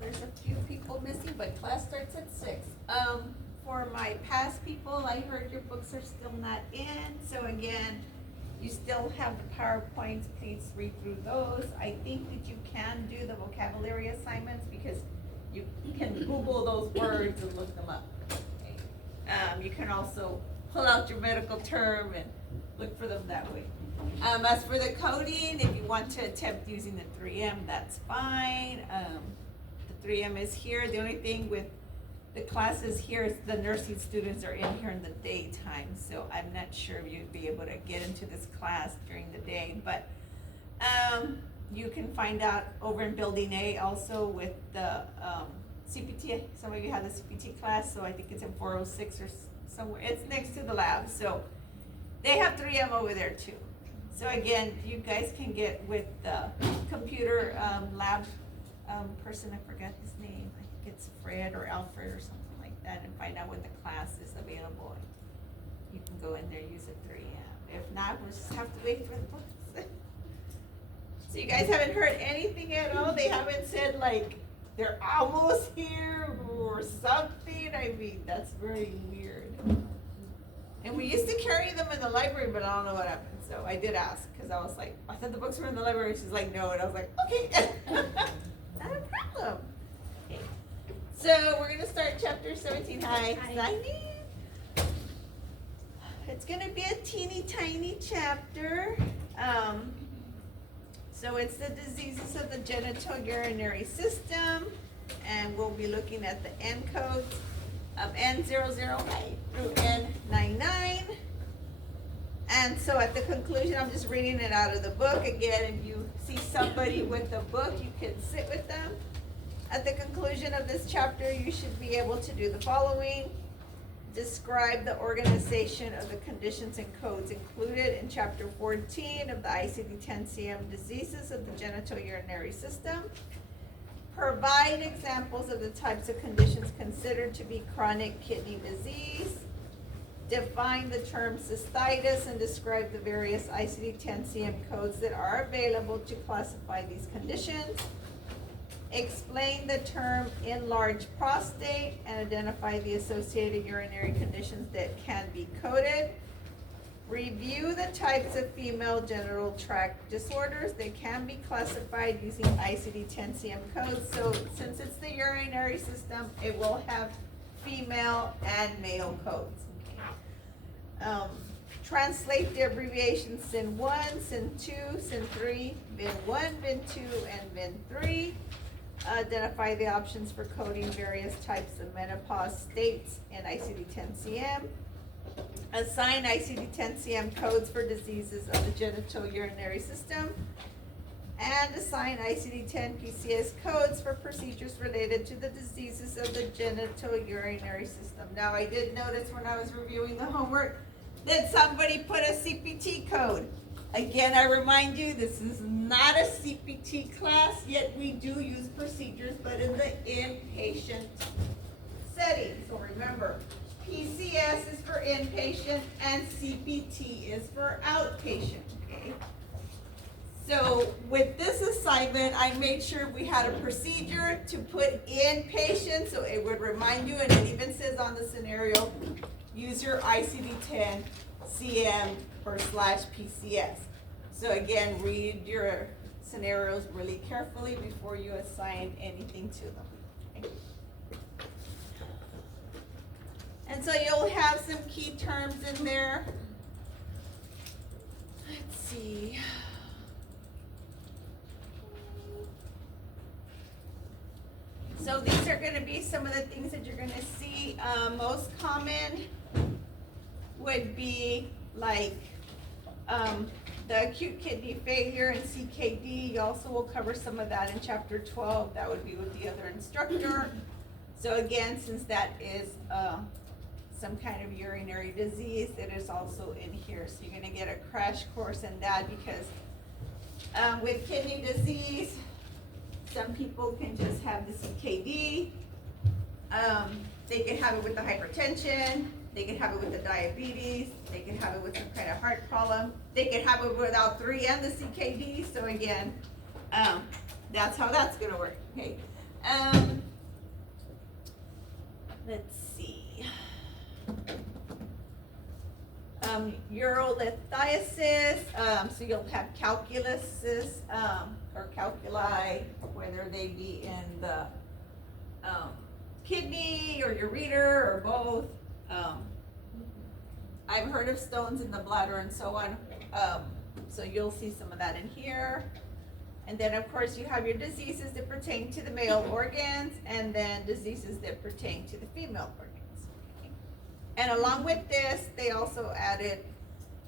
there's a few people missing, but class starts at 6. For my past people, I heard your books are still not in, so again, you still have the PowerPoints, please read through those. I think that you can do the vocabulary assignments because you can Google those words and look them up. Okay. You can also pull out your medical term and look for them that way. As for the coding, if you want to attempt using the 3M, that's fine. The 3M is here. The only thing with the classes here is the nursing students are in here in the daytime, so I'm not sure if you'd be able to get into this class during the day, but you can find out over in Building A also with the CPT. Some of you have the CPT class, so I think it's in 406 or somewhere. It's next to the lab, so they have 3M over there too. So again, you guys can get with the computer lab person, I forgot his name. I think it's Fred or Alfred or something like that, and find out when the class is available. You can go in there, use a 3M. If not, we'll just have to wait for the books. So you guys haven't heard anything at all? They haven't said like they're almost here or something? I mean, that's very weird. And we used to carry them in the library, but I don't know what happened. So I did ask, because I was like, I thought the books were in the library. She's like, no. And I was like, okay, not a problem. Okay. So we're going to start chapter 17. Hi. Sign in. It's going to be a teeny tiny chapter. So it's the diseases of the genitourinary system. And we'll be looking at the N codes of N00 through N99. And so at the conclusion, I'm just reading it out of the book. Again, if you see somebody with a book, you can sit with them. At the conclusion of this chapter, you should be able to do the following. Describe the organization of the conditions and codes included in chapter 14 of the ICD-10-CM diseases of the genitourinary system. Provide examples of the types of conditions considered to be chronic kidney disease. Define the term cystitis and describe the various ICD-10-CM codes that are available to classify these conditions. Explain the term enlarged prostate and identify the associated urinary conditions that can be coded. Review the types of female genital tract disorders that can be classified using ICD-10-CM codes. So since it's the urinary system, it will have female and male codes. Translate the abbreviations SIN1, SIN2, SIN3, VIN1, VIN2, and VIN3. Identify the options for coding various types of menopause states in ICD-10-CM. Assign ICD-10-CM codes for diseases of the genitourinary system. And assign ICD-10-PCS codes for procedures related to the diseases of the genitourinary system. Now, I did notice when I was reviewing the homework that somebody put a CPT code. Again, I remind you, this is not a CPT class, yet we do use procedures, but in the inpatient setting. So remember, PCS is for inpatient and CPT is for outpatient, okay? So with this assignment, I made sure we had a procedure to put inpatient, so it would remind you, and it even says on the scenario, use your ICD-10 CM or /PCS. So again, read your scenarios really carefully before you assign anything to them. Okay? And so you'll have some key terms in there. Let's see. So these are going to be some of the things that you're going to see. Most common would be like the acute kidney failure and CKD. You also will cover some of that in chapter 12. That would be with the other instructor. So again, since that is some kind of urinary disease, it is also in here. So you're going to get a crash course in that because with kidney disease, some people can just have the CKD. They can have it with the hypertension. They can have it with the diabetes. They can have it with some kind of heart problem. They can have it without 3 and the CKD. So again, that's how that's going to work. Okay. Um, let's see. Urolithiasis, so you'll have calculuses, or calculi, whether they be in the kidney or ureter or both. I've heard of stones in the bladder and so on. So you'll see some of that in here. And then, of course, you have your diseases that pertain to the male organs, and then diseases that pertain to the female organs. And along with this, they also added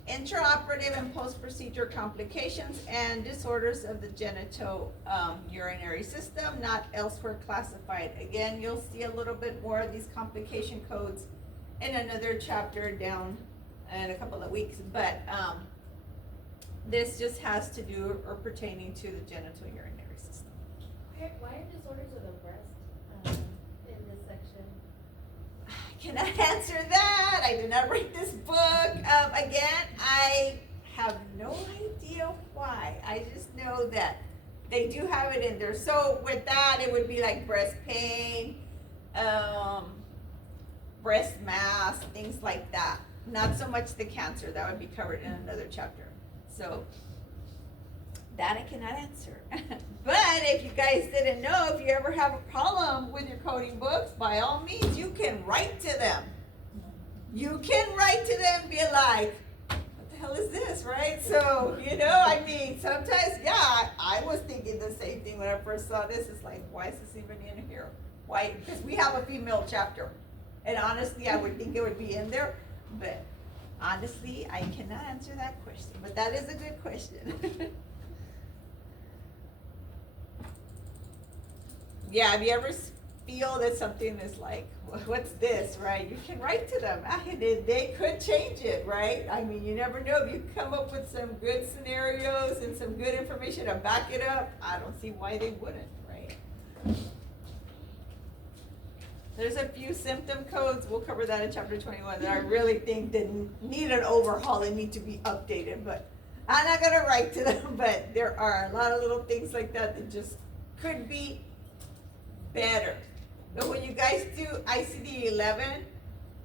intraoperative and post-procedure complications and disorders of the genitourinary system, not elsewhere classified. Again, you'll see a little bit more of these complication codes in another chapter down in a couple of weeks, but this just has to do or pertaining to the genitourinary system. Why are disorders of the breast in this section? I cannot answer that. I did not read this book. Again, I have no idea why. I just know that they do have it in there. So with that, it would be like breast pain, breast mass, things like that. Not so much the cancer. That would be covered in another chapter. So that I cannot answer. But if you guys didn't know, if you ever have a problem with your coding books, by all means, you can write to them. You can write to them and be like, what the hell is this, right? So, I mean, sometimes, yeah, I was thinking the same thing when I first saw this. It's like, why is this even in here? Why? Because we have a female chapter. And honestly, I would think it would be in there. But honestly, I cannot answer that question. But that is a good question. Yeah, if you ever feel that something is like, what's this, right? You can write to them. They could change it, right? I mean, you never know. If you come up with some good scenarios and some good information to back it up, I don't see why they wouldn't, right? There's a few symptom codes, we'll cover that in chapter 21, that I really think that need an overhaul, they need to be updated, but I'm not gonna write to them, but there are a lot of little things like that that just could be better. But when you guys do ICD-11,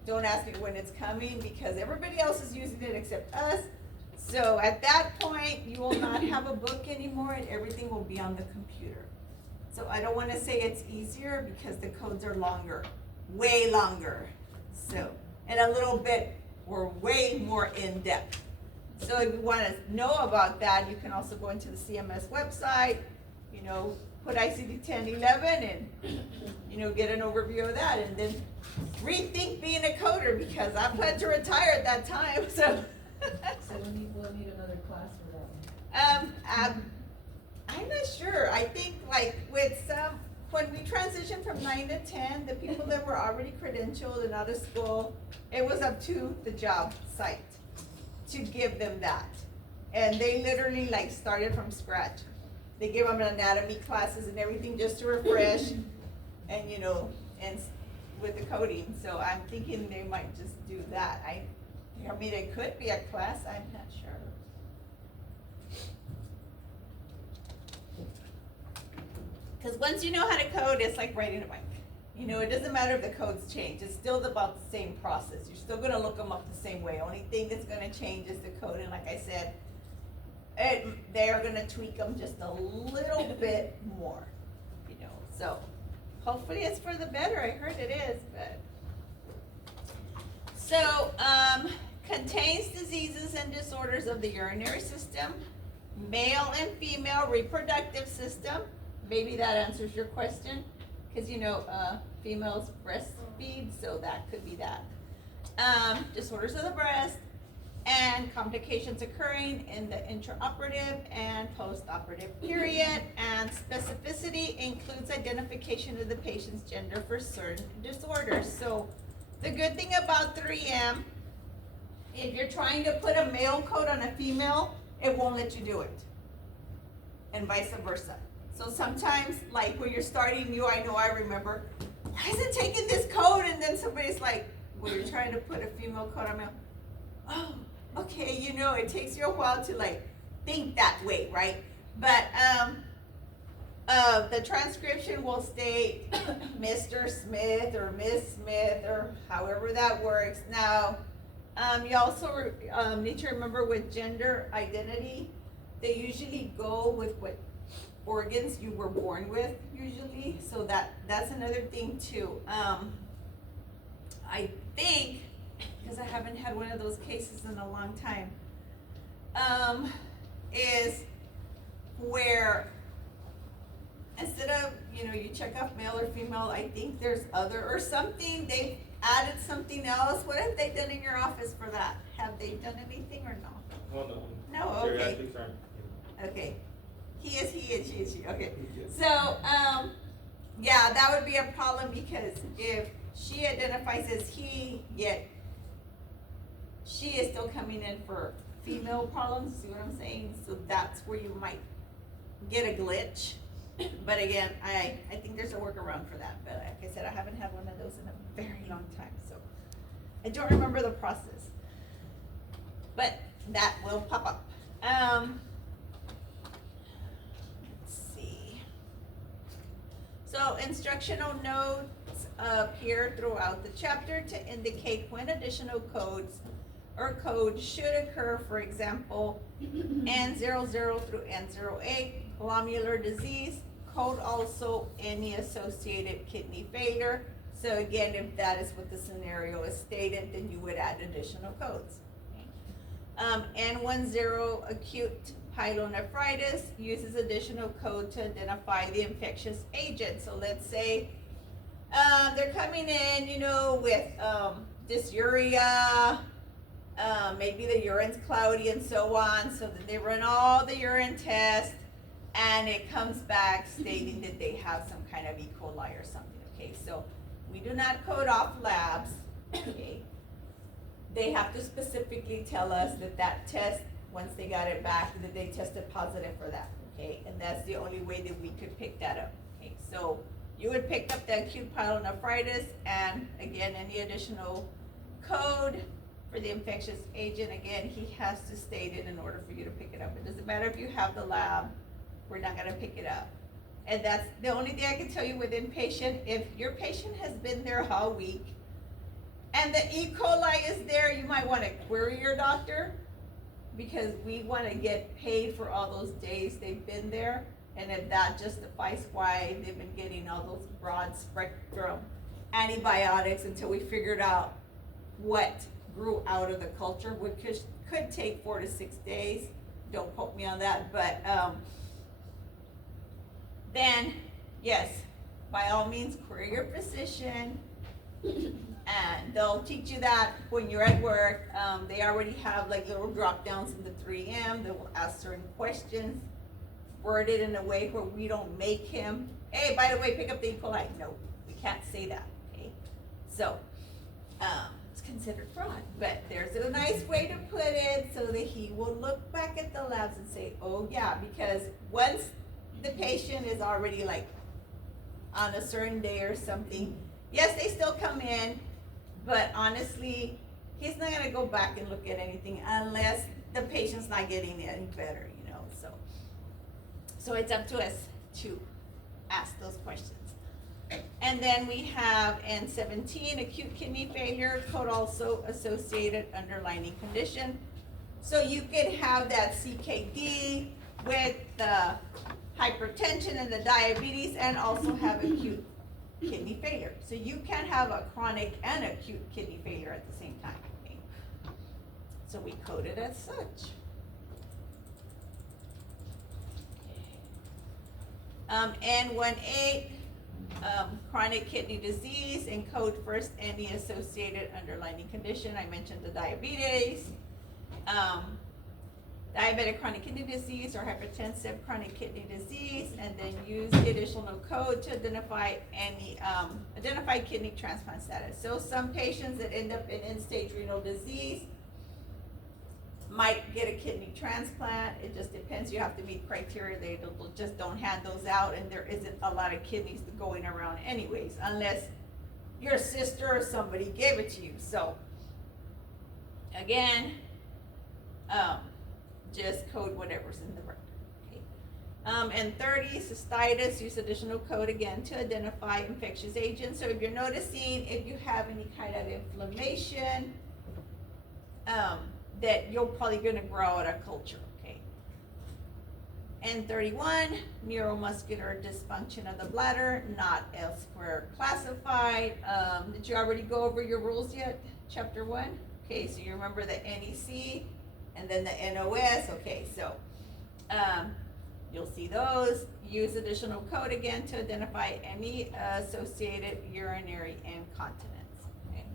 don't ask me when it's coming, because everybody else is using it except us. So at that point, you will not have a book anymore, and everything will be on the computer. So I don't want to say it's easier, because the codes are longer, way longer. So, and a little bit, or way more in depth. So if you want to know about that, you can also go into the CMS website, put ICD-10-11 and, get an overview of that, and then rethink being a coder, because I plan to retire at that time, so. So we'll need another class for that one. I'm not sure. I think like when we transitioned from 9 to 10, the people that were already credentialed and out of school, it was up to the job site to give them that. And they literally started from scratch. They gave them anatomy classes and everything just to refresh and and with the coding. So I'm thinking they might just do that. I mean, it could be a class, I'm not sure. Because once you know how to code, it's like riding a bike. It doesn't matter if the codes change. It's still about the same process. You're still going to look them up the same way. Only thing that's going to change is the code. And like I said, they're going to tweak them just a little bit more. So hopefully it's for the better. I heard it is, but. So, contains diseases and disorders of the urinary system, male and female reproductive system. Maybe that answers your question, because females breastfeed, so that could be that. Disorders of the breast, and complications occurring in the intraoperative and postoperative period, and specificity includes identification of the patient's gender for certain disorders. So the good thing about 3M, if you're trying to put a male code on a female, it won't let you do it, and vice versa. So sometimes, like when you're starting new, I remember, why is it taking this code? And then somebody's like, well, you're trying to put a female code on male. Oh, okay, it takes you a while to think that way, right? But the transcription will state Mr. Smith or Miss Smith or however that works. Now, you also need to remember with gender identity, they usually go with what organs you were born with usually, so that's another thing too. I think, because I haven't had one of those cases in a long time, is where instead of, you check off male or female, I think there's other or something, they've added something else. What have they done in your office for that? Have they done anything or no? Oh, no. No, okay. Geriatrics aren't. Okay. He is, she is, she, okay. So, yeah, that would be a problem because if she identifies as he, yet she is still coming in for female problems, see what I'm saying? So that's where you might get a glitch. But again, I think there's a workaround for that, but like I said, I haven't had one of those in a very long time, so I don't remember the process. But that will pop up. Let's see. So instructional notes appear throughout the chapter to indicate when additional codes or code should occur. For example, N00 through N08, glomerular disease, code also any associated kidney failure. So again, if that is what the scenario is stated, then you would add additional codes. N10 acute pyelonephritis uses additional code to identify the infectious agent. So let's say they're coming in, with dysuria, maybe the urine's cloudy and so on, so that they run all the urine tests and it comes back stating that they have some kind of E. coli or something, okay? So we do not code off labs, okay? They have to specifically tell us that test, once they got it back, that they tested positive for that, okay? And that's the only way that we could pick that up, okay? So you would pick up the acute pyelonephritis and again, any additional code for the infectious agent, again, he has to state it in order for you to pick it up. It doesn't matter if you have the lab, we're not gonna pick it up. And that's the only thing I can tell you with inpatient. If your patient has been there all week and the E. coli is there, you might wanna query your doctor because we wanna get paid for all those days they've been there. And if that justifies why they've been getting all those broad spectrum antibiotics until we figured out what grew out of the culture, which could take 4 to 6 days. Don't quote me on that, but then yes, by all means, query your physician, and they'll teach you that when you're at work. They already have like little drop downs in the 3M that will ask certain questions, worded in a way where we don't make him, hey, by the way, pick up the E. coli. No, we can't say that, okay? So, it's considered fraud, but there's a nice way to put it so that he will look back at the labs and say, oh yeah, because once the patient is already like on a certain day or something, yes, they still come in, but honestly, he's not gonna go back and look at anything unless the patient's not getting any better, so it's up to us to ask those questions. And then we have N17, acute kidney failure, code also associated underlying condition. So you could have that CKD with the hypertension and the diabetes and also have acute kidney failure. So you can have a chronic and acute kidney failure at the same time. Okay? So we code it as such. N18, chronic kidney disease, and code first any associated underlying condition. I mentioned the diabetes, diabetic chronic kidney disease or hypertensive chronic kidney disease, and then use the additional code to identify any identify kidney transplant status. So some patients that end up in end-stage renal disease might get a kidney transplant. It just depends. You have to meet criteria. They just don't hand those out, and there isn't a lot of kidneys going around anyways, unless your sister or somebody gave it to you. So again, just code whatever's in the record. Okay. And 30, cystitis, use additional code again to identify infectious agents. So if you're noticing, if you have any kind of inflammation, that you're probably gonna grow out a culture, okay? And 31, neuromuscular dysfunction of the bladder, not elsewhere classified. Did you already go over your rules yet? Chapter 1? Okay, so you remember the NEC and then the NOS, okay, so, you'll see those. Use additional code again to identify any associated urinary incontinence, okay?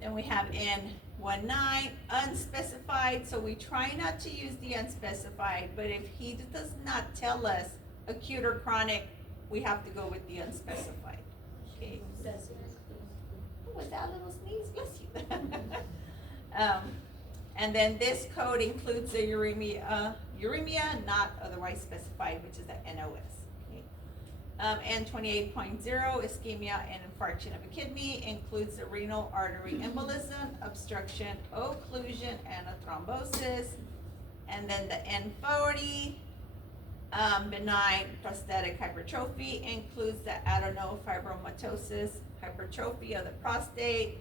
Then we have N19, unspecified, so we try not to use the unspecified, but if he does not tell us acute or chronic, we have to go with the unspecified, okay? Oh, was that a little sneeze? Bless you. And then this code includes the uremia not otherwise specified, which is the NOS. And 28.0, ischemia and infarction of a kidney, includes the renal artery embolism, obstruction, occlusion, and a thrombosis. And then the N40, benign prostatic hypertrophy, includes the adenofibromatosis, hypertrophy of the prostate,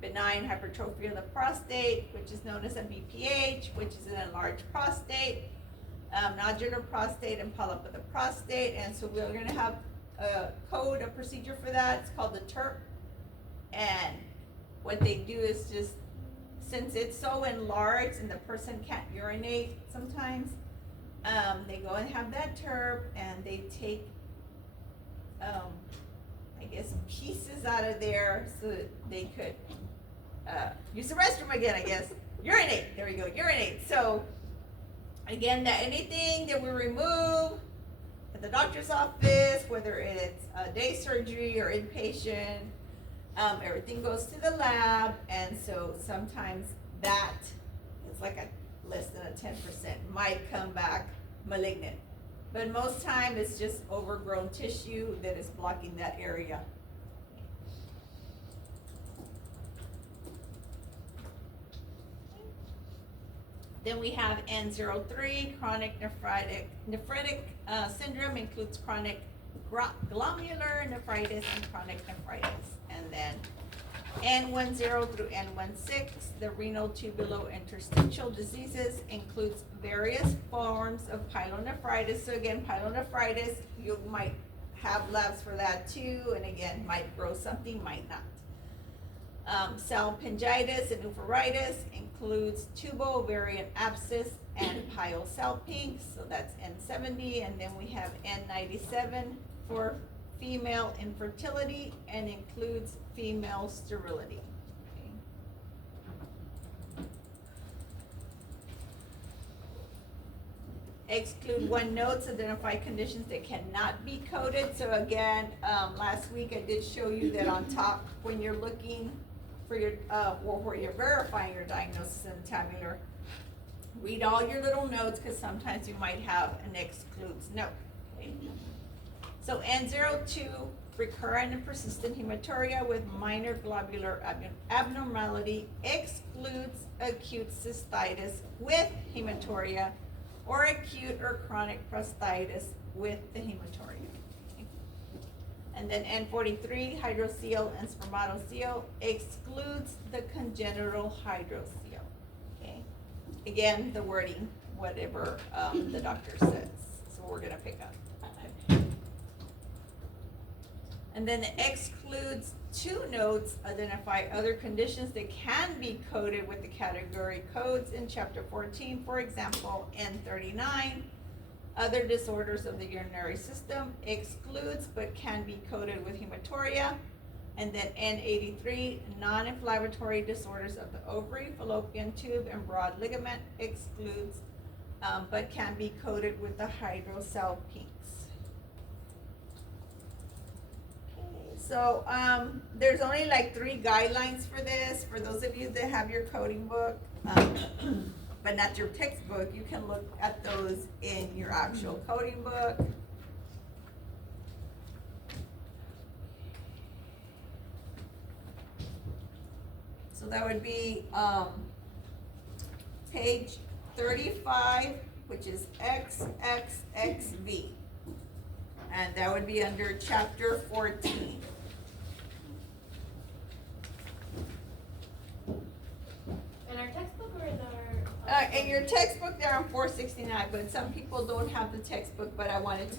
benign hypertrophy of the prostate, which is known as a BPH, which is an enlarged prostate, nodular prostate and polyp of the prostate. And so we're gonna have a code, a procedure for that. It's called the TURP. And what they do is just, since it's so enlarged and the person can't urinate sometimes, they go and have that TURP and they take, I guess, pieces out of there so that they could use the restroom again, I guess. Urinate, there we go, urinate. So, again, that anything that we remove at the doctor's office, whether it's a day surgery or inpatient, everything goes to the lab, and so sometimes that is like a less than a 10% might come back malignant. But most time it's just overgrown tissue that is blocking that area. Then we have N03, chronic nephritic syndrome, includes chronic glomerular nephritis and chronic nephritis. And then N10 through N16, the renal tubulointerstitial diseases, includes various forms of pyelonephritis. So again, pyelonephritis, you might have labs for that too, and again, might grow something, might not. Salpingitis and oophouritis includes tubo-ovarian abscess and pyosalpinx, so that's N70, and then we have N97 for female infertility and includes female sterility. Exclude one notes, identify conditions that cannot be coded. So again, last week I did show you that on top, when you're looking for your, where you're verifying your diagnosis in tabular, read all your little notes, because sometimes you might have an excludes note. Okay? So N02, recurrent and persistent hematuria with minor globular abnormality, excludes acute cystitis with hematuria or acute or chronic prostatitis with the hematuria. Okay. And then N43, hydrocele and spermatocele, excludes the congenital hydrocele. Okay. Again, the wording, whatever the doctor says, so we're gonna pick up. And then it excludes two notes, identify other conditions that can be coded with the category codes in chapter 14, for example, N39, other disorders of the urinary system, excludes but can be coded with hematuria. And then N83, non-inflammatory disorders of the ovary, fallopian tube, and broad ligament, excludes but can be coded with the hydrosalpinx. So, there's only like 3 guidelines for this. For those of you that have your coding book, but not your textbook, you can look at those in your actual coding book. So that would be, page 35, which is XXXV. And that would be under chapter 14. In our textbook or in our? In your textbook, they're on 469, but some people don't have the textbook, but I wanted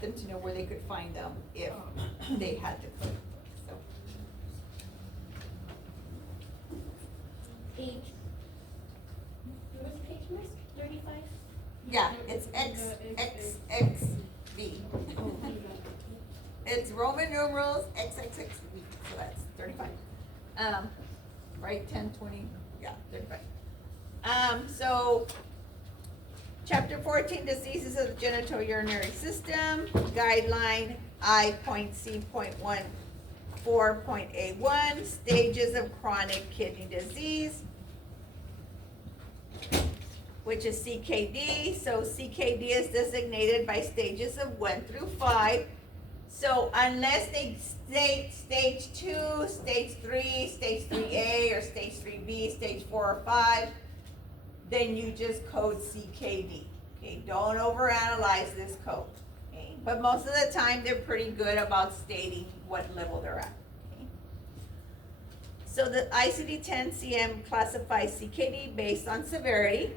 them to know where they could find them if they had the code, so. Page. What was page number? 35? Yeah, it's XXXV. It's Roman numerals XXXV, so that's 35. Right, 10, 20, yeah, 35. So, chapter 14, diseases of the genitourinary system, guideline I.C.14.A1, stages of chronic kidney disease, which is CKD. So CKD is designated by stages of 1 through 5. So unless they state stage 2, stage 3, stage 3A, or stage 3B, stage 4 or 5, then you just code CKD. Okay, don't overanalyze this code. Okay, but most of the time they're pretty good about stating what level they're at. Okay. So the ICD-10-CM classifies CKD based on severity.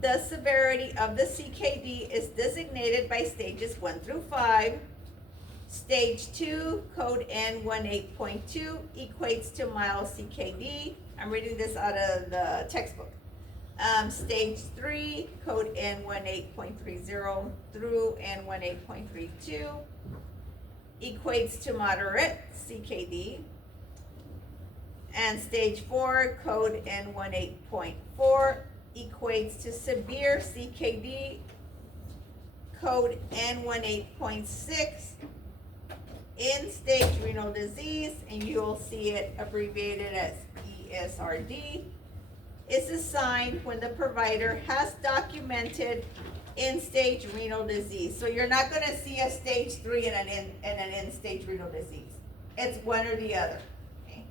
The severity of the CKD is designated by stages 1 through 5. Stage 2, code N18.2, equates to mild CKD. I'm reading this out of the textbook. Stage 3, code N18.30 through N18.32, equates to moderate CKD. And stage 4, code N18.4, equates to severe CKD. Code N18.6, end-stage renal disease, and you'll see it abbreviated as ESRD, is assigned when the provider has documented end-stage renal disease. So you're not gonna see a stage 3 and an end-stage renal disease. It's one or the other, okay?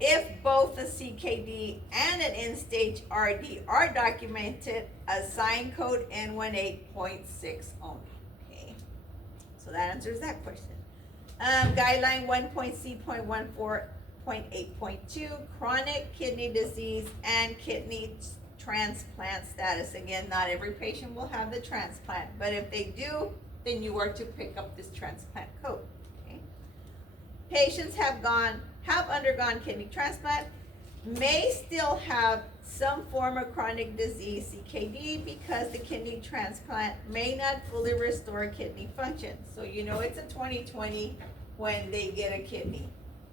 If both a CKD and an end-stage RD are documented, assign code N18.6 only. So that answers that question. Guideline 1.C.14.8.2, chronic kidney disease and kidney transplant status. Again, not every patient will have the transplant, but if they do, then you are to pick up this transplant code. Okay. Patients have undergone kidney transplant, may still have some form of chronic disease, CKD, because the kidney transplant may not fully restore kidney function. So you know it's a 20/20 when they get a kidney.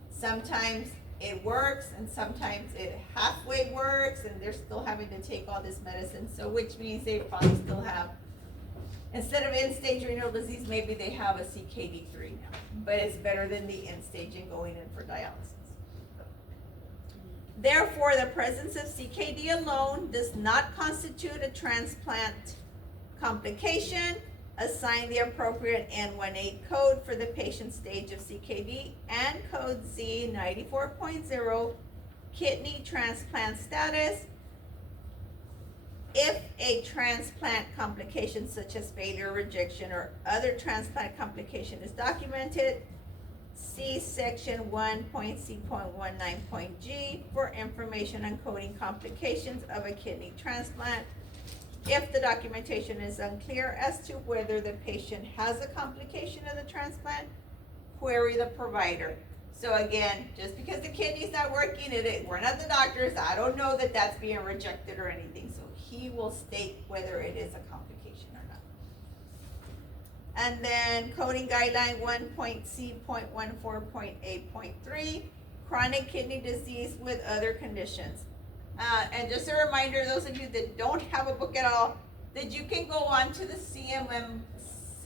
Sometimes it works and sometimes it halfway works and they're still having to take all this medicine. So which means they probably still have, instead of end-stage renal disease, maybe they have a CKD3 now. But it's better than the end-stage and going in for dialysis. Therefore, the presence of CKD alone does not constitute a transplant complication. Assign the appropriate N18 code for the patient's stage of CKD and code Z94.0, kidney transplant status. If a transplant complication such as failure, rejection, or other transplant complication is documented, see section 1.C.19.G for information on coding complications of a kidney transplant. If the documentation is unclear as to whether the patient has a complication of the transplant, query the provider. So again, just because the kidney's not working, we're not the doctors, I don't know that that's being rejected or anything. So he will state whether it is a complication or not. And then coding guideline 1.C.14.8.3, chronic kidney disease with other conditions. And just a reminder, those of you that don't have a book at all, that you can go on to the CMS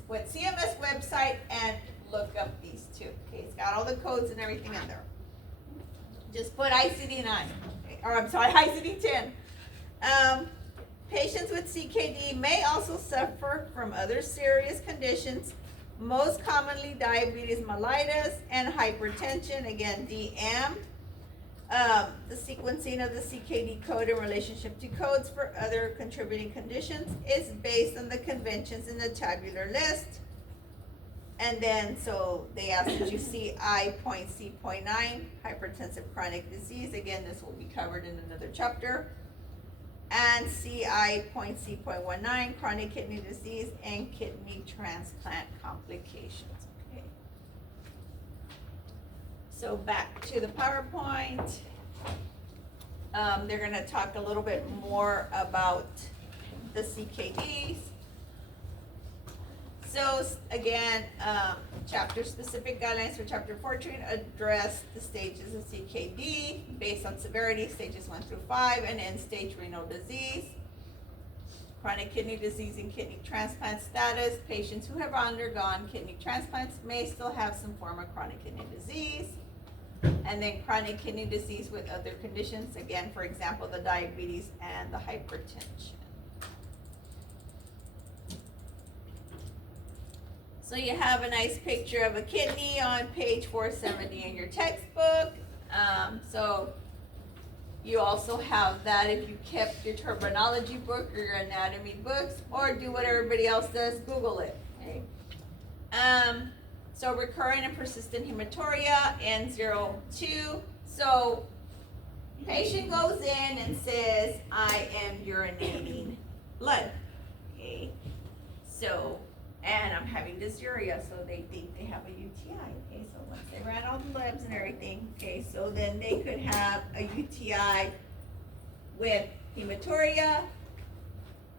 website and look up these two. Okay, it's got all the codes and everything in there. Just put ICD-9, okay, or I'm sorry, ICD-10. Patients with CKD may also suffer from other serious conditions most commonly diabetes mellitus and hypertension, again, DM. The sequencing of the CKD code in relationship to codes for other contributing conditions is based on the conventions in the tabular list. And then, so they ask that you see I.C.9, hypertensive chronic disease. Again, this will be covered in another chapter. And CI.C.19, chronic kidney disease and kidney transplant complications. Okay. So back to the PowerPoint. They're gonna talk a little bit more about the CKDs. So again, chapter-specific guidelines for chapter 14 address the stages of CKD based on severity, stages 1 through 5, and end-stage renal disease. Chronic kidney disease and kidney transplant status. Patients who have undergone kidney transplants may still have some form of chronic kidney disease. And then chronic kidney disease with other conditions, again, for example, the diabetes and the hypertension. So you have a nice picture of a kidney on page 470 in your textbook. So you also have that if you kept your terminology book or your anatomy books, or do what everybody else does, Google it. Okay? So recurrent and persistent hematuria, N02. So patient goes in and says, I am urinating blood. Okay. So, and I'm having dysuria, so they think they have a UTI. Okay, so once they ran all the labs and everything, okay, so then they could have a UTI with hematuria,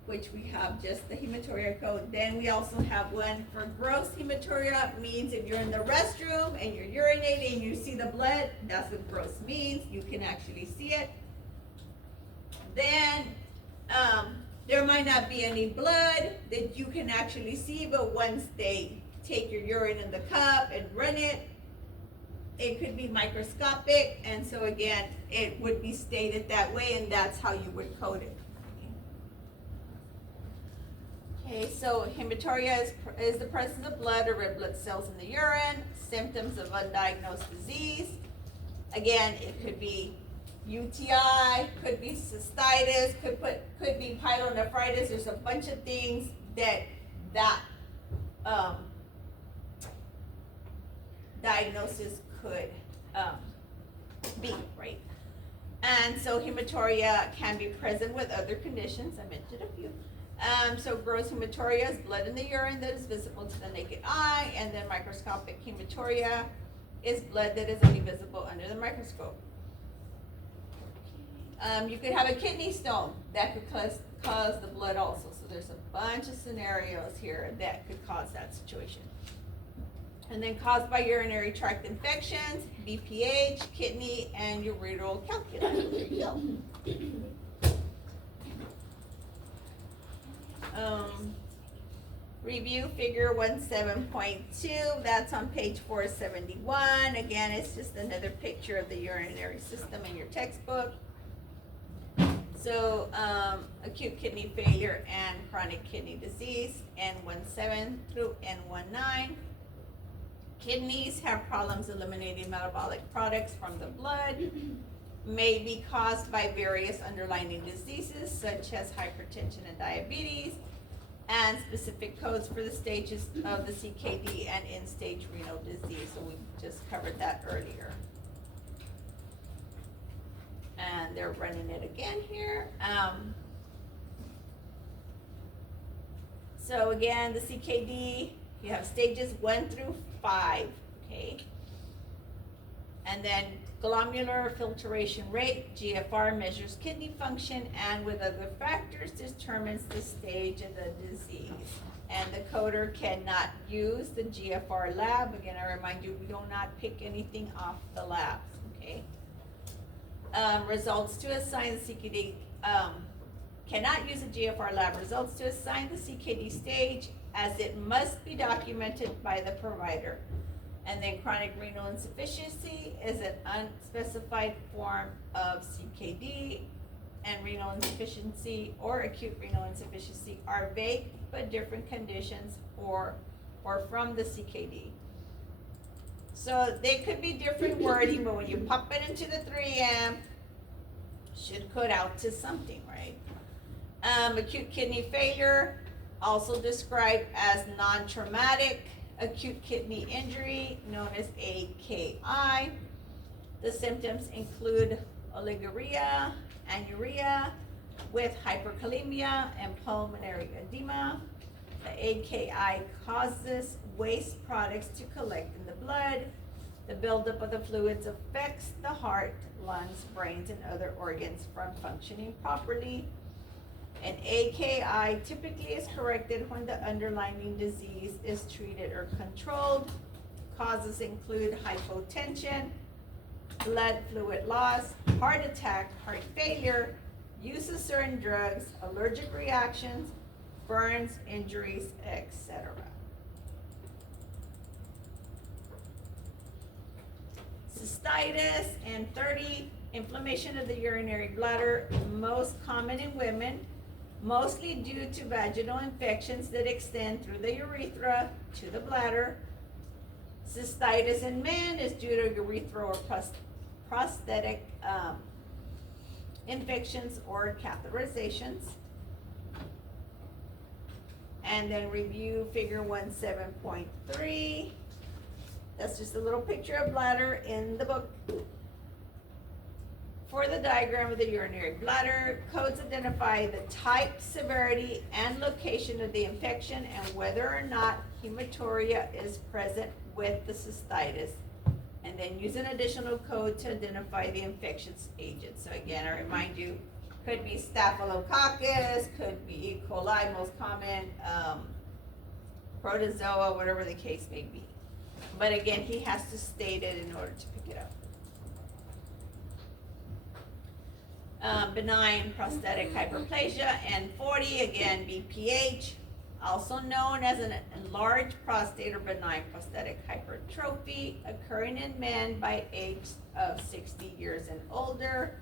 which we have just the hematuria code. Then we also have one for gross hematuria, means if you're in the restroom and you're urinating and you see the blood, that's what gross means. You can actually see it. Then, there might not be any blood that you can actually see, but once they take your urine in the cup and run it, it could be microscopic, and so again, it would be stated that way, and that's how you would code it. Okay, so hematuria is the presence of blood or red blood cells in the urine, symptoms of undiagnosed disease. Again, it could be UTI, could be cystitis, could be pyelonephritis. There's a bunch of things that diagnosis could be, right? And so hematuria can be present with other conditions. I mentioned a few. So gross hematuria is blood in the urine that is visible to the naked eye, and then microscopic hematuria is blood that is only visible under the microscope. You could have a kidney stone that could cause the blood also. So there's a bunch of scenarios here that could cause that situation. And then caused by urinary tract infections, BPH, kidney, and ureteral calculi. There you go. Review figure 17.2, that's on page 471. Again, it's just another picture of the urinary system in your textbook. So, acute kidney failure and chronic kidney disease, N17 through N19. Kidneys have problems eliminating metabolic products from the blood, may be caused by various underlying diseases such as hypertension and diabetes, and specific codes for the stages of the CKD and end-stage renal disease. So we just covered that earlier. And they're running it again here. So again, the CKD, you have stages 1 through 5, okay? And then glomerular filtration rate, GFR, measures kidney function and with other factors determines the stage of the disease. And the coder cannot use the GFR lab. Again, I remind you, we do not pick anything off the labs, okay? Results to assign the CKD, cannot use a GFR lab results to assign the CKD stage, as it must be documented by the provider. And then chronic renal insufficiency is an unspecified form of CKD, and renal insufficiency or acute renal insufficiency are vague but different conditions for or from the CKD. So they could be different wording, but when you pop it into the 3M, should code out to something, right? Acute kidney failure, also described as non-traumatic acute kidney injury, known as AKI. The symptoms include oliguria, anuria, with hyperkalemia and pulmonary edema. The AKI causes waste products to collect in the blood. The buildup of the fluids affects the heart, lungs, brains, and other organs from functioning properly. An AKI typically is corrected when the underlying disease is treated or controlled. Causes include hypotension, blood fluid loss, heart attack, heart failure, use of certain drugs, allergic reactions, burns, injuries, etc. Cystitis and 30, inflammation of the urinary bladder, most common in women, mostly due to vaginal infections that extend through the urethra to the bladder. Cystitis in men is due to urethral or prosthetic infections or catheterizations. And then review figure 17.3. That's just a little picture of bladder in the book. For the diagram of the urinary bladder, codes identify the type, severity, and location of the infection and whether or not hematuria is present with the cystitis. And then use an additional code to identify the infectious agent. So again, I remind you, could be Staphylococcus, could be E. coli, most common, protozoa, whatever the case may be. But again, he has to state it in order to pick it up. Benign prostatic hyperplasia, N40, again, BPH, also known as an enlarged prostate or benign prostatic hypertrophy, occurring in men by age of 60 years and older.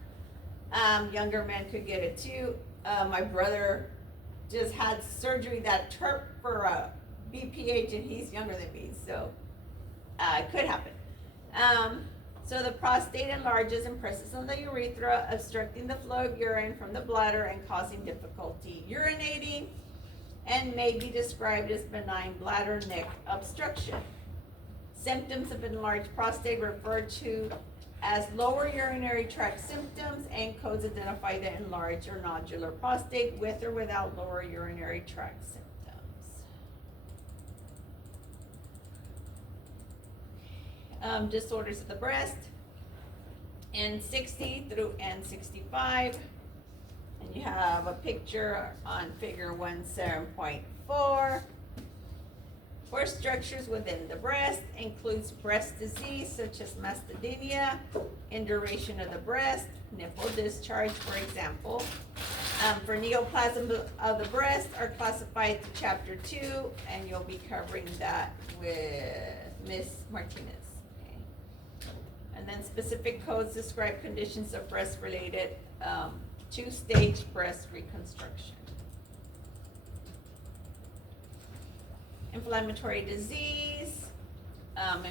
Younger men could get it too. My brother just had surgery that TERP for BPH, and he's younger than me, so it could happen. So the prostate enlarges and presses on the urethra, obstructing the flow of urine from the bladder and causing difficulty urinating, and may be described as benign bladder neck obstruction. Symptoms of enlarged prostate referred to as lower urinary tract symptoms, and codes identify the enlarged or nodular prostate with or without lower urinary tract symptoms. Disorders of the breast, N60 through N65, and you have a picture on figure 17.4. For structures within the breast includes breast disease such as mastodenia, induration of the breast, nipple discharge, for example. For neoplasm of the breast are classified to chapter 2, and you'll be covering that with Ms. Martinez. And then specific codes describe conditions of breast-related two-stage breast reconstruction. Inflammatory disease of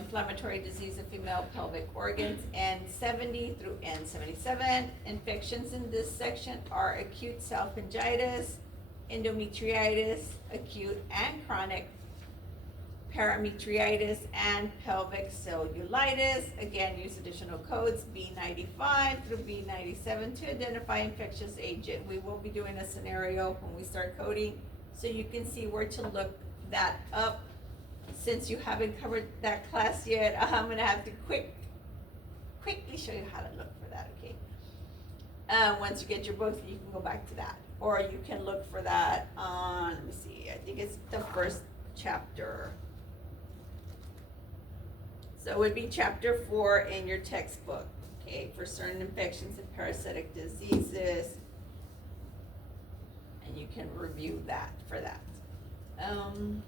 female pelvic organs, N70 through N77. Infections in this section are acute salpingitis, endometriitis, acute and chronic parametriitis, and pelvic cellulitis. Again, use additional codes B95 through B97 to identify infectious agent. We will be doing a scenario when we start coding, so you can see where to look that up. Since you haven't covered that class yet, I'm gonna have to quickly show you how to look for that, okay? Once you get your book, you can go back to that. Or you can look for that on, let me see, I think it's the first chapter. So it would be chapter 4 in your textbook, okay, for certain infections and parasitic diseases. And you can review that for that. And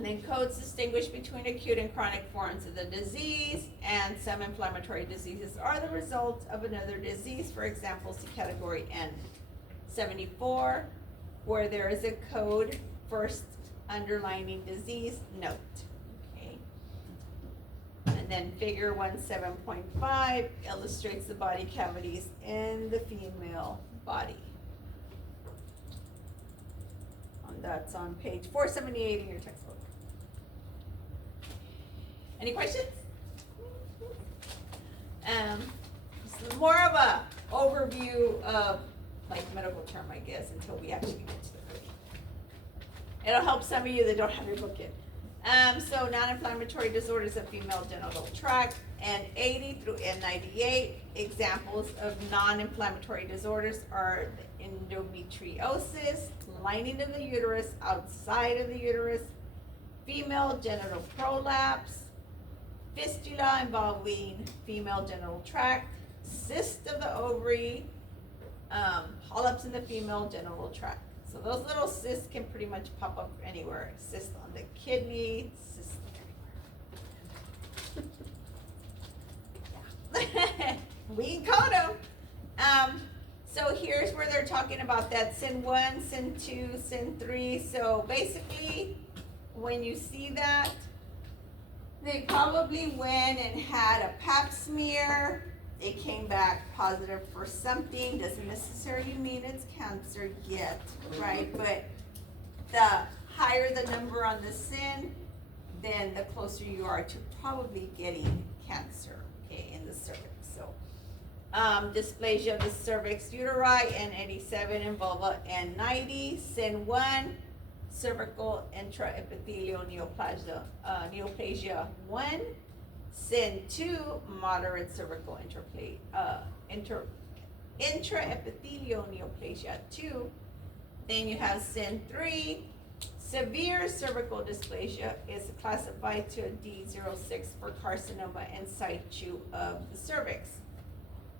then codes distinguish between acute and chronic forms of the disease, and some inflammatory diseases are the result of another disease. For example, see category N74, where there is a code first underlining disease note, okay? And then figure 17.5 illustrates the body cavities in the female body. And that's on page 478 in your textbook. Any questions? This is more of a overview of like medical term, I guess, until we actually get to the coding. It'll help some of you that don't have your book in. So non-inflammatory disorders of female genital tract, N80 through N98. Examples of non-inflammatory disorders are endometriosis, lining of the uterus, outside of the uterus, female genital prolapse, fistula involving female genital tract, cyst of the ovary, polyps in the female genital tract. So those little cysts can pretty much pop up anywhere. Cyst on the kidney, cyst everywhere. We can code them. So here's where they're talking about that SIN 1, SIN 2, SIN 3. So basically, when you see that, they probably went and had a pap smear. It came back positive for something. Doesn't necessarily mean it's cancer yet, right? But the higher the number on the SIN, then the closer you are to probably getting cancer, okay, in the cervix. So, dysplasia of the cervix uteri, N87, and vulva, N90, SIN 1, cervical intraepithelial neoplasia 1, SIN 2, moderate cervical intraepithelial neoplasia 2. Then you have SIN 3, severe cervical dysplasia is classified to a D06 for carcinoma in situ of the cervix.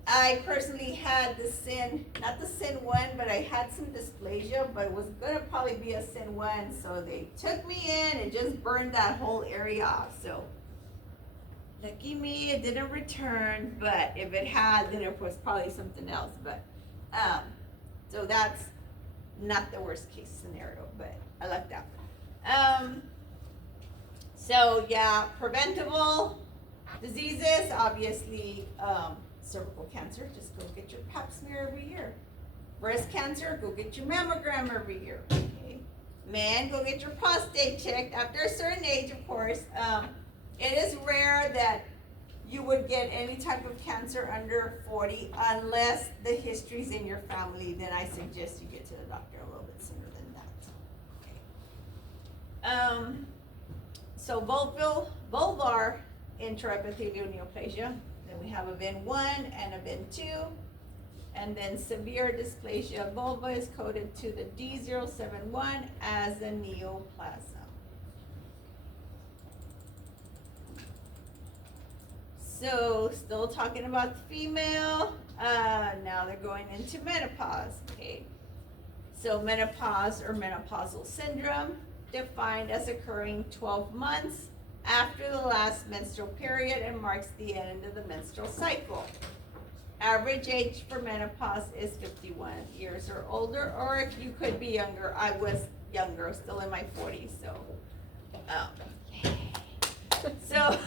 I personally had the SIN, not the SIN 1, but I had some dysplasia, but it was gonna probably be a SIN 1, so they took me in and just burned that whole area off. So lucky me, it didn't return, but if it had, then it was probably something else. But so that's not the worst case scenario, but I lucked out. So yeah, preventable diseases, obviously, cervical cancer, just go get your pap smear every year. Breast cancer, go get your mammogram every year. Okay. Men, go get your prostate checked after a certain age, of course. It is rare that you would get any type of cancer under 40 unless the history's in your family. Then I suggest you get to the doctor a little bit sooner than that. Okay. So vulvar intraepithelial neoplasia. Then we have a VIN 1 and a VIN 2. And then severe dysplasia vulva is coded to the D071 as a neoplasm. So still talking about the female, now they're going into menopause, okay? So menopause or menopausal syndrome, defined as occurring 12 months after the last menstrual period and marks the end of the menstrual cycle. Average age for menopause is 51 years or older, or if you could be younger, I was younger, still in my 40s, so. So,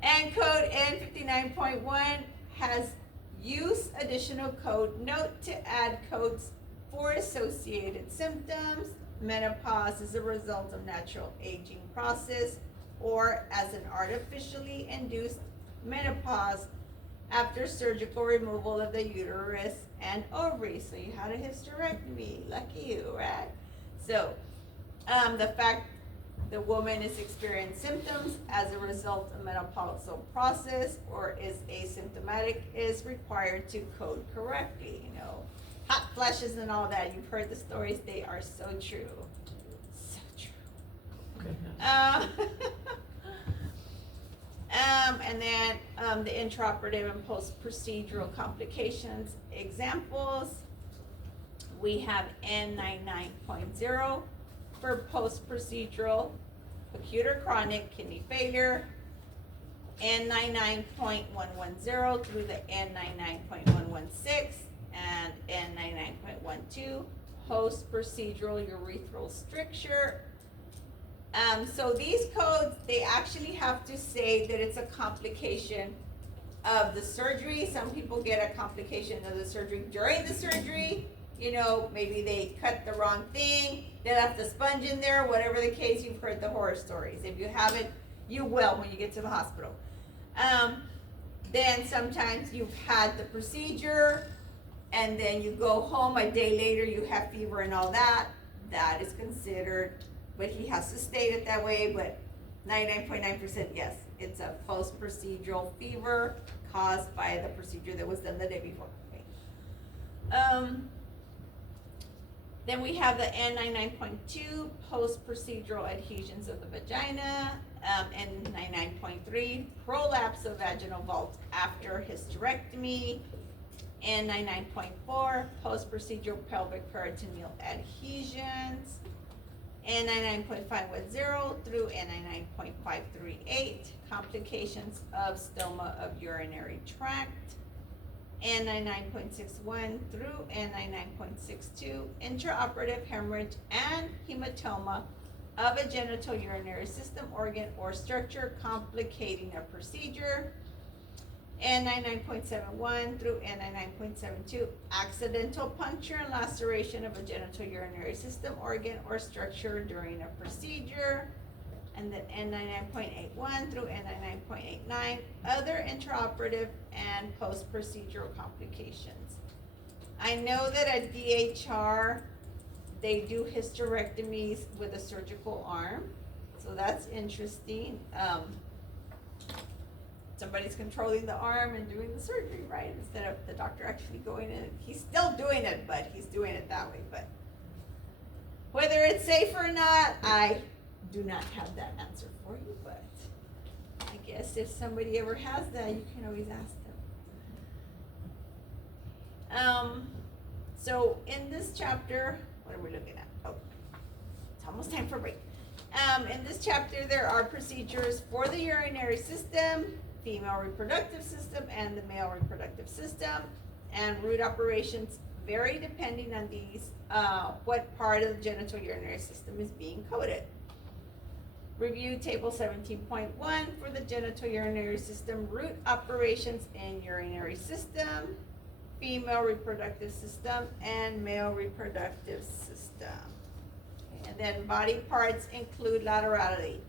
and code N59.1 has use additional code note to add codes for associated symptoms. Menopause is a result of natural aging process or as an artificially induced menopause after surgical removal of the uterus and ovaries. So you had a hysterectomy, lucky you, right? So the fact the woman is experiencing symptoms as a result of menopausal process or is asymptomatic is required to code correctly. You know, hot flashes and all that. You've heard the stories; they are so true, so true. And then the intraoperative and post-procedural complications examples. We have N99.0 for post-procedural acute or chronic kidney failure, N99.110 through the N99.116 and N99.12 post-procedural urethral stricture. So these codes, they actually have to say that it's a complication of the surgery. Some people get a complication of the surgery during the surgery. You know, maybe they cut the wrong thing, they left the sponge in there, whatever the case, you've heard the horror stories. If you haven't, you will when you get to the hospital. Then sometimes you've had the procedure, and then you go home a day later, you have fever and all that. That is considered, but he has to state it that way, but 99.9% yes, it's a post-procedural fever caused by the procedure that was done the day before. Okay. Then we have the N99.2, post-procedural adhesions of the vagina. N99.3, prolapse of vaginal vault after hysterectomy. N99.4, post-procedural pelvic peritoneal adhesions. N99.510 through N99.538, complications of stoma of urinary tract. N99.61 through N99.62, intraoperative hemorrhage and hematoma of a genital urinary system organ or structure complicating a procedure. N99.71 through N99.72, accidental puncture and laceration of a genital urinary system organ or structure during a procedure. And then N99.81 through N99.89, other intraoperative and post-procedural complications. I know that at DHR, they do hysterectomies with a surgical arm, so that's interesting. Somebody's controlling the arm and doing the surgery, right? Instead of the doctor actually going in. He's still doing it, but he's doing it that way. But whether it's safe or not, I do not have that answer for you, but I guess if somebody ever has that, you can always ask them. So in this chapter, what are we looking at? Oh, it's almost time for a break. In this chapter, there are procedures for the urinary system, female reproductive system, and the male reproductive system, and root operations vary depending on these, what part of the genital urinary system is being coded. Review table 17.1 for the genital urinary system, root operations in urinary system, female reproductive system, and male reproductive system. And then body parts include laterality.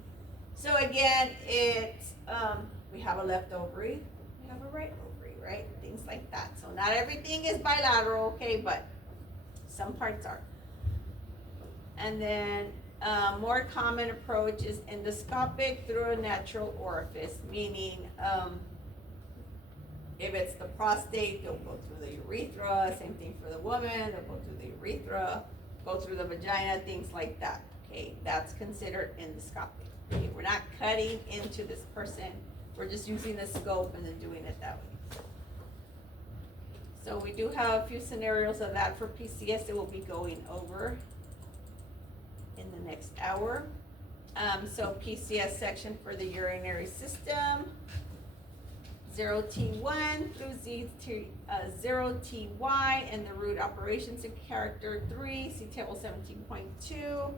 So again, it's, we have a left ovary, we have a right ovary, right? Things like that. So not everything is bilateral, okay, but some parts are. And then more common approach is endoscopic through a natural orifice, meaning if it's the prostate, they'll go through the urethra. Same thing for the woman, they'll go through the urethra, go through the vagina, things like that. Okay, that's considered endoscopic. Okay, we're not cutting into this person, we're just using the scope and then doing it that way. So we do have a few scenarios of that for PCS that we'll be going over in the next hour. So PCS section for the urinary system, 0T1 through 0TY, and the root operations in character 3, see table 17.2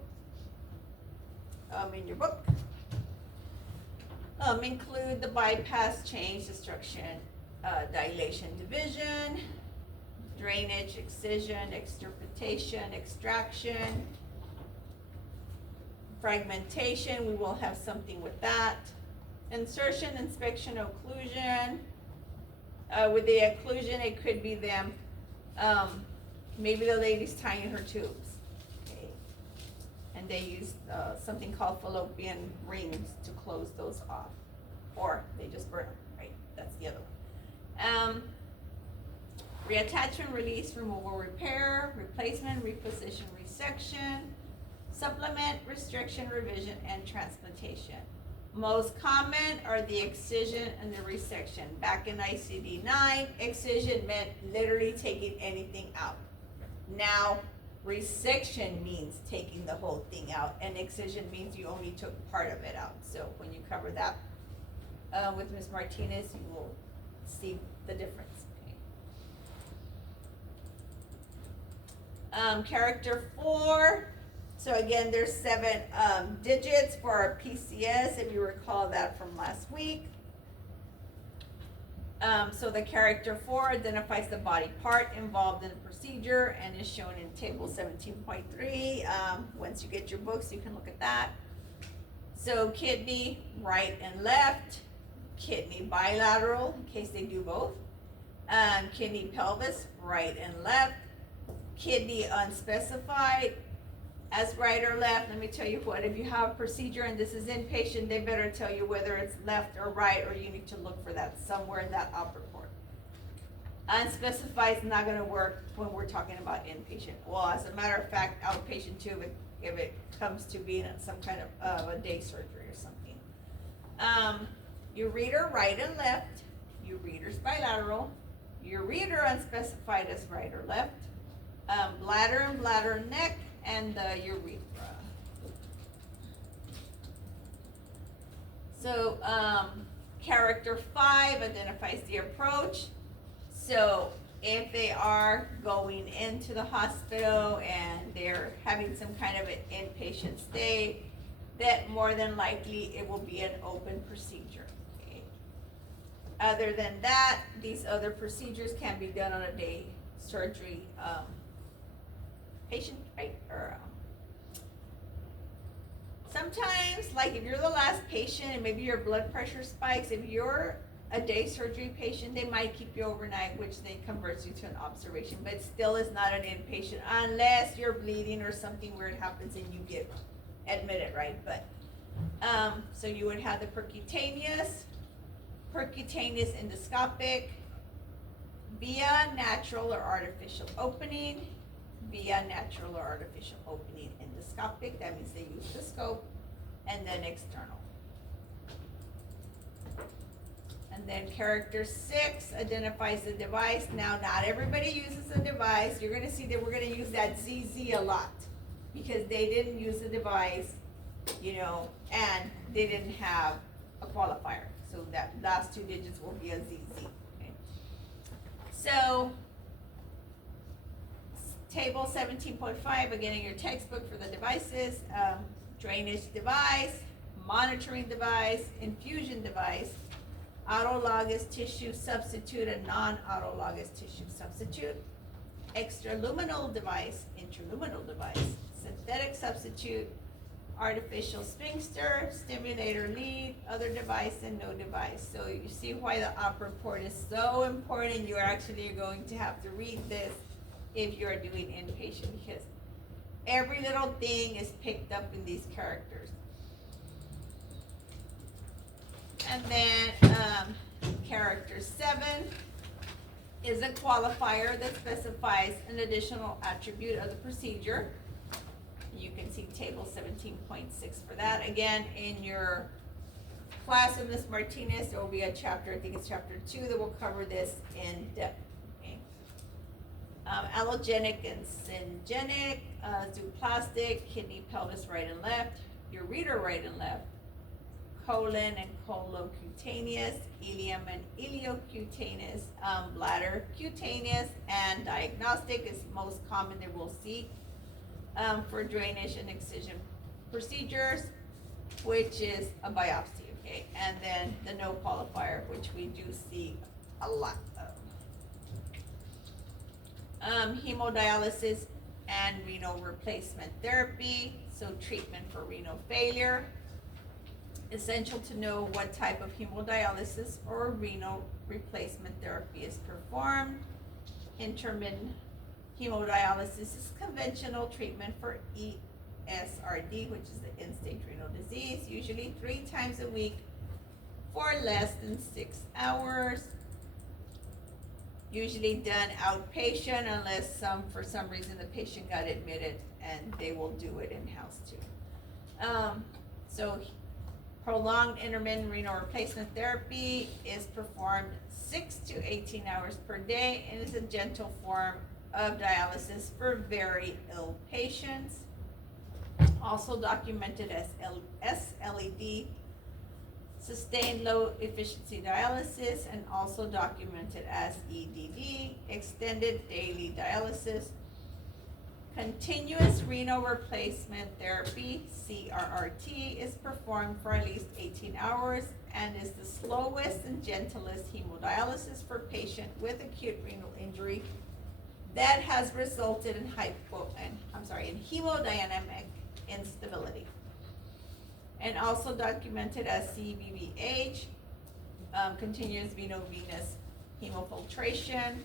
in your book. Include the bypass, change, destruction, dilation, division, drainage, excision, extirpation, extraction, fragmentation, we will have something with that. Insertion, inspection, occlusion. With the occlusion, it could be them, maybe the lady's tying her tubes. Okay. And they use something called fallopian rings to close those off. Or they just burn them, right? That's the other one. Reattachment, release, removal, repair, replacement, reposition, resection, supplement, restriction, revision, and transplantation. Most common are the excision and the resection. Back in ICD-9, excision meant literally taking anything out. Now, resection means taking the whole thing out, and excision means you only took part of it out. So when you cover that with Ms. Martinez, you will see the difference. Character 4, so again, there's 7 digits for our PCS, if you recall that from last week. So the character 4 identifies the body part involved in the procedure and is shown in table 17.3. Once you get your books, you can look at that. So kidney, right and left, kidney bilateral, in case they do both. Kidney pelvis, right and left, kidney unspecified, as right or left. Let me tell you what, if you have a procedure and this is inpatient, they better tell you whether it's left or right, or you need to look for that somewhere in that op report. Unspecified is not gonna work when we're talking about inpatient. Well, as a matter of fact, outpatient too, if it comes to being some kind of a day surgery or something. Ureter, right and left, ureter's bilateral, ureter unspecified as right or left, bladder and bladder neck, and the urethra. So, character 5 identifies the approach. So, if they are going into the hospital and they're having some kind of an inpatient stay, that more than likely it will be an open procedure. Okay? Other than that, these other procedures can be done on a day surgery patient, right? Or sometimes, like if you're the last patient and maybe your blood pressure spikes, if you're a day surgery patient, they might keep you overnight, which then converts you to an observation, but still is not an inpatient unless you're bleeding or something weird happens and you get admitted, right? But so you would have the percutaneous endoscopic, via natural or artificial opening, via natural or artificial opening endoscopic, that means they use the scope, and then external. And then character 6 identifies the device. Now, not everybody uses a device. You're gonna see that we're gonna use that ZZ a lot, because they didn't use a device, you know, and they didn't have a qualifier. So that last 2 digits will be a ZZ, okay? So, table 17.5, again in your textbook for the devices, drainage device, monitoring device, infusion device, autologous tissue substitute and non-autologous tissue substitute, extraluminal device, intraluminal device, synthetic substitute, artificial sphincter, stimulator lead, other device, and no device. So you see why the op report is so important. You're actually going to have to read this if you're doing inpatient, because every little thing is picked up in these characters. And then character 7 is a qualifier that specifies an additional attribute of the procedure. You can see table 17.6 for that. Again, in your class with Ms. Martinez, there will be a chapter, I think it's chapter 2, that will cover this in depth. Okay. Allogenic and syngenic, zooplastic, kidney, pelvis, right and left, ureter, right and left, colon and colocutaneous, ileum and ileocutaneous, bladder cutaneous, and diagnostic is most common that we'll see for drainage and excision procedures, which is a biopsy, okay? And then the no qualifier, which we do see a lot of. Hemodialysis and renal replacement therapy, so treatment for renal failure. Essential to know what type of hemodialysis or renal replacement therapy is performed. Intermittent hemodialysis is conventional treatment for ESRD, which is the end-stage renal disease, usually 3 times a week for less than 6 hours. Usually done outpatient unless for some reason the patient got admitted, and they will do it in-house too. So prolonged intermittent renal replacement therapy is performed 6 to 18 hours per day and is a gentle form of dialysis for very ill patients. Also documented as SLED, sustained low efficiency dialysis, and also documented as EDD, extended daily dialysis. Continuous renal replacement therapy, CRRT, is performed for at least 18 hours and is the slowest and gentlest hemodialysis for patient with acute renal injury that has resulted in in hemodynamic instability. And also documented as CVVH, continuous veno-venous hemofiltration,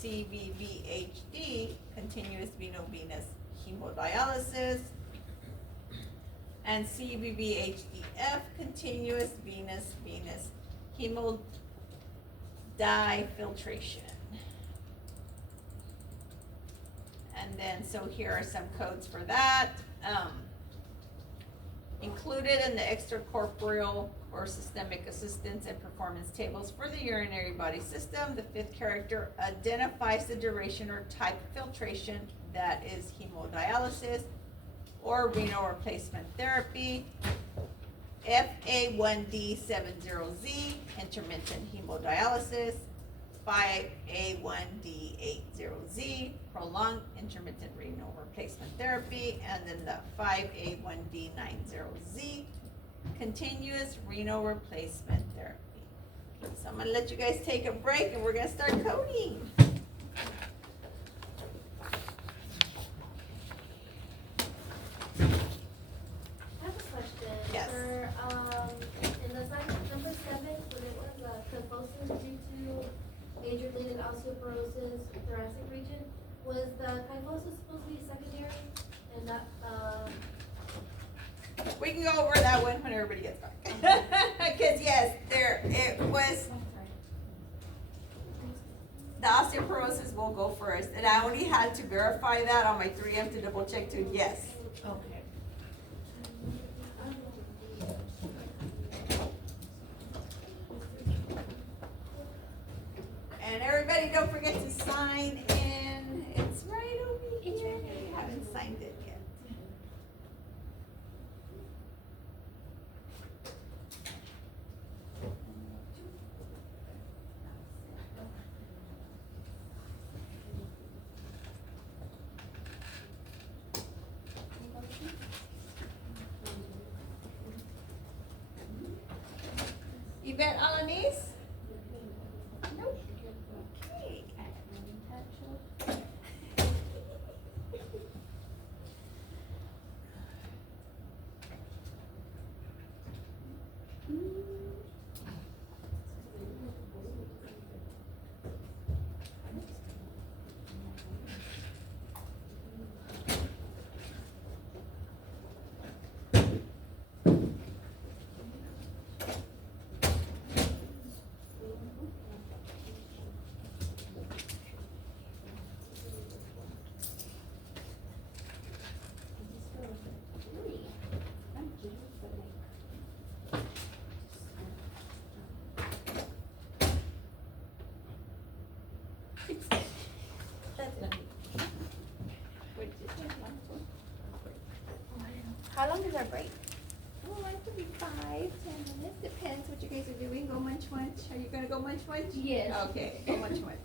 CVVHD, continuous veno-venous hemodialysis, and CVVHDF, continuous venous hemodifiltration. And then, so here are some codes for that. Included in the extracorporeal or systemic assistance and performance tables for the urinary body system, the fifth character identifies the duration or type of filtration, that is hemodialysis or renal replacement therapy. FA1D70Z, intermittent hemodialysis. 5A1D80Z, prolonged intermittent renal replacement therapy, and then the 5A1D90Z, continuous renal replacement therapy. So I'm gonna let you guys take a break and we're gonna start coding. I have a question. Yes. For, in the assignment number 7, when it was, kyphosis due to age-related osteoporosis, thoracic region, was the kyphosis supposed to be secondary and not, We can go over that one when everybody gets back. Cause yes, it was, the osteoporosis will go first, and I only had to verify that on my 3M to double check too, yes. Okay. And everybody, don't forget to sign in. It's right over here. You haven't signed it yet. Yvette Alanis? Nope. Okay. How long is our break? Well, it could be 5-10 minutes, depends what you guys are doing. Go munch munch. Are you gonna go munch munch? Yes. Okay, go munch munch.